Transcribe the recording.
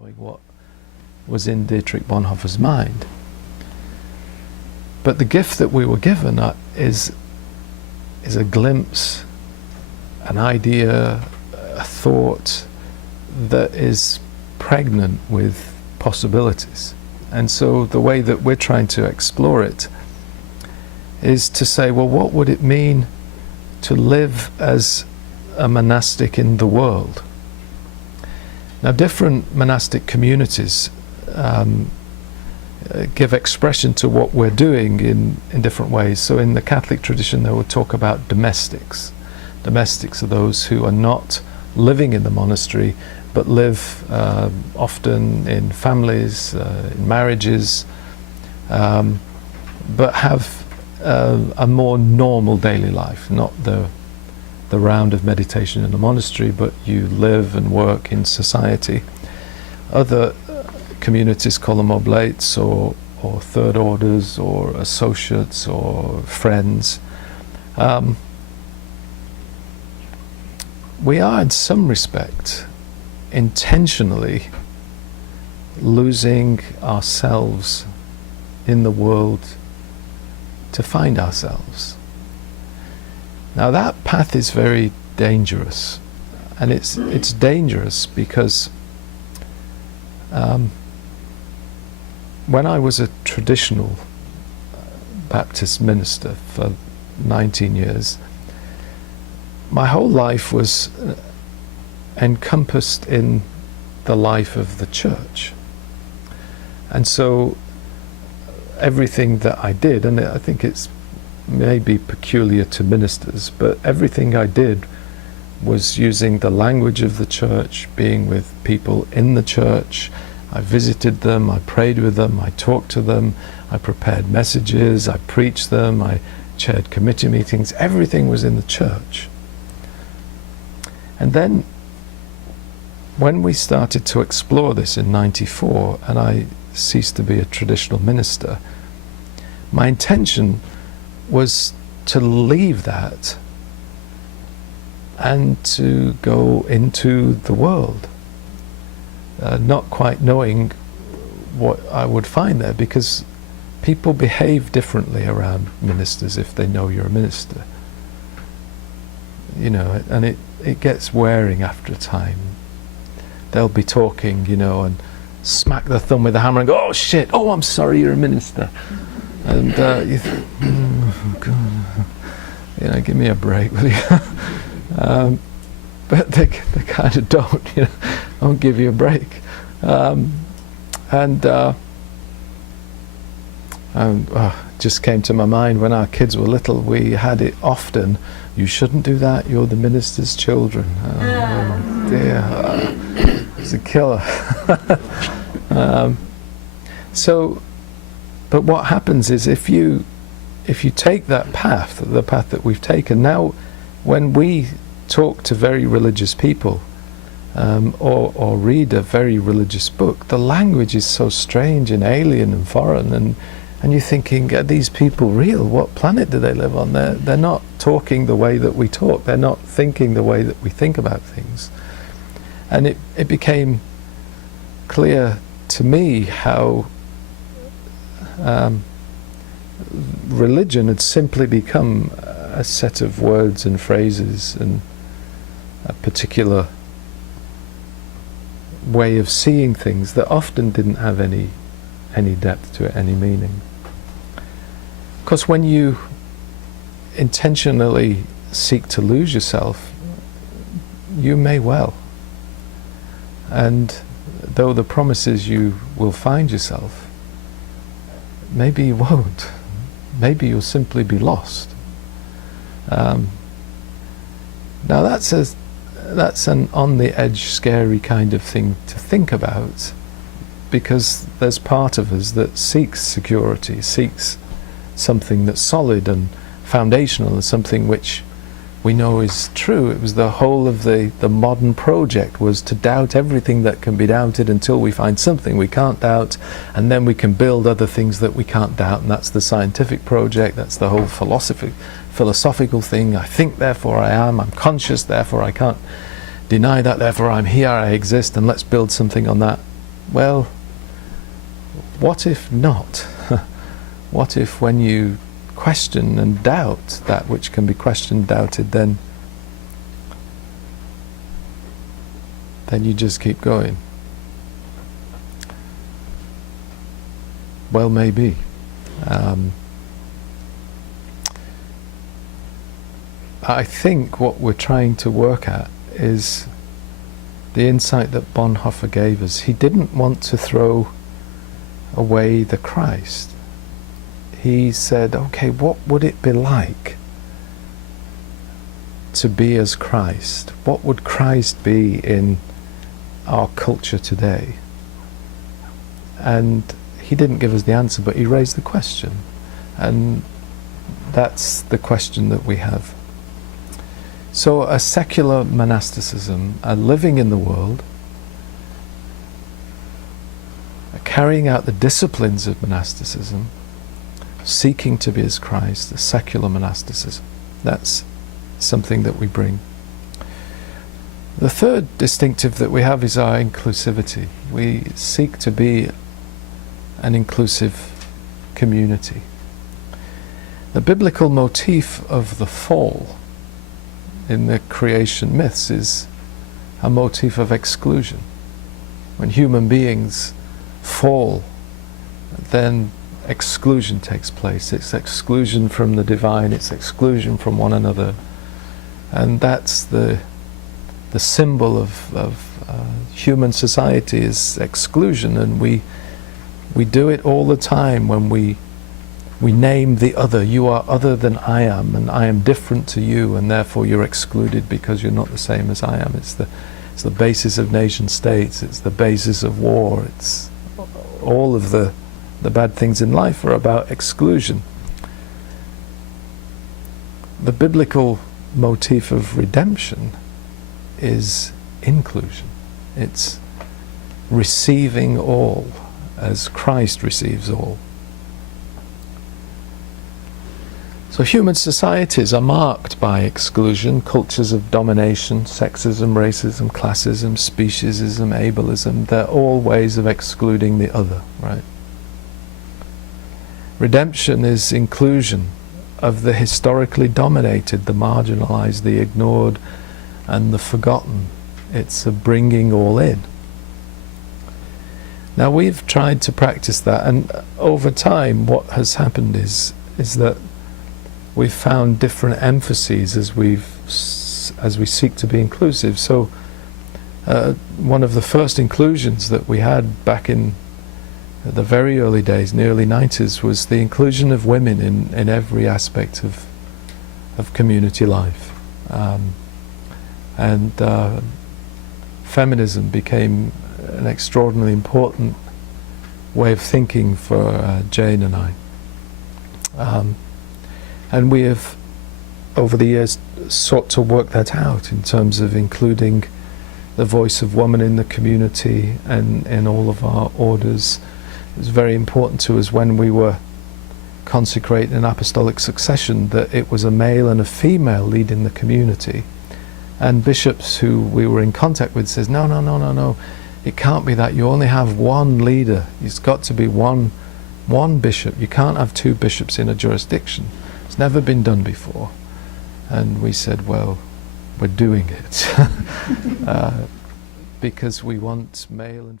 knowing what was in Dietrich Bonhoeffer's mind. But the gift that we were given is a glimpse, an idea, a thought that is pregnant with possibilities. And so the way that we're trying to explore it is to say, well, what would it mean to live as a monastic in the world? Now, different monastic communities give expression to what we're doing in different ways. So in the Catholic tradition, they would talk about domestics. Domestics are those who are not living in the monastery, but live often in families, in marriages, but have a more normal daily life, not the round of meditation in a monastery, but you live and work in society. Other communities call them oblates or third orders or associates or friends. We are in some respect intentionally losing ourselves in the world to find ourselves. Now that path is very dangerous, and it's dangerous because when I was a traditional Baptist minister for 19 years, my whole life was encompassed in the life of the church. And so everything that I did, and I think it's maybe peculiar to ministers, but everything I did was using the language of the church, being with people in the church. I visited them, I prayed with them, I talked to them, I prepared messages, I preached them, I chaired committee meetings. Everything was in the church. And then when we started to explore this in '94 and I ceased to be a traditional minister, my intention was to leave that and to go into the world, not quite knowing what I would find there, because people behave differently around ministers if they know you're a minister. You know, and it gets wearing after a time. They'll be talking, you know, and smack their thumb with a hammer and go, oh shit, oh I'm sorry, you're a minister. And you think, oh God, you know, give me a break, will you? But they kind of don't, you know, don't give you a break. Just came to my mind when our kids were little, we had it often, you shouldn't do that, you're the minister's children. Oh dear, it's a killer. But what happens is if you take that path, the path that we've taken, now when we talk to very religious people or read a very religious book, the language is so strange and alien and foreign, and you're thinking, are these people real? What planet do they live on? They're not talking the way that we talk. They're not thinking the way that we think about things. And it became clear to me how religion had simply become a set of words and phrases and a particular way of seeing things that often didn't have any depth to it, any meaning. Because when you intentionally seek to lose yourself, you may well. And though the promise is you will find yourself, maybe you won't. Maybe you'll simply be lost. Now that's an on-the-edge, scary kind of thing to think about, because there's part of us that seeks security, seeks something that's solid and foundational, and something which we know is true. It was the whole of the modern project, was to doubt everything that can be doubted until we find something we can't doubt, and then we can build other things that we can't doubt, and that's the scientific project, that's the whole philosophical thing. I think, therefore I am, I'm conscious, therefore I can't deny that, therefore I'm here, I exist, and let's build something on that. well, what if not? What if when you question and doubt that which can be questioned, doubted, then you just keep going? Well, maybe. I think what we're trying to work at is the insight that Bonhoeffer gave us. He didn't want to throw away the Christ. He said, okay, what would it be like to be as Christ? What would Christ be in our culture today? And he didn't give us the answer, but he raised the question. And that's the question that we have. So a secular monasticism, a living in the world, a carrying out the disciplines of monasticism, seeking to be as Christ, a secular monasticism. That's something that we bring. The third distinctive that we have is our inclusivity. We seek to be an inclusive community. The biblical motif of the fall in the creation myths is a motif of exclusion. When human beings fall, then exclusion takes place. It's exclusion from the divine, it's exclusion from one another. And that's the symbol of human society, is exclusion. And we do it all the time when we name the other. You are other than I am, and I am different to you, and therefore you're excluded because you're not the same as I am. It's the basis of nation states, it's the basis of war, it's all of the bad things in life are about exclusion. The biblical motif of redemption is inclusion. It's receiving all as Christ receives all. So human societies are marked by exclusion, cultures of domination, sexism, racism, classism, speciesism, ableism. They're all ways of excluding the other, right? Redemption is inclusion of the historically dominated, the marginalized, the ignored, and the forgotten. It's a bringing all in. Now we've tried to practice that, and over time what has happened is that we've found different emphases as we seek to be inclusive. So one of the first inclusions that we had back in the very early days, in the early 90s, was the inclusion of women in every aspect of community life. Feminism became an extraordinarily important way of thinking for Jane and I. And we have, over the years, sought to work that out in terms of including the voice of woman in the community and in all of our orders. It was very important to us when we were consecrating an apostolic succession that it was a male and a female leading the community. And bishops who we were in contact with says, no, it can't be that. You only have one leader. It's got to be one bishop. You can't have two bishops in a jurisdiction. It's never been done before. And we said, well, we're doing it because we want male and female.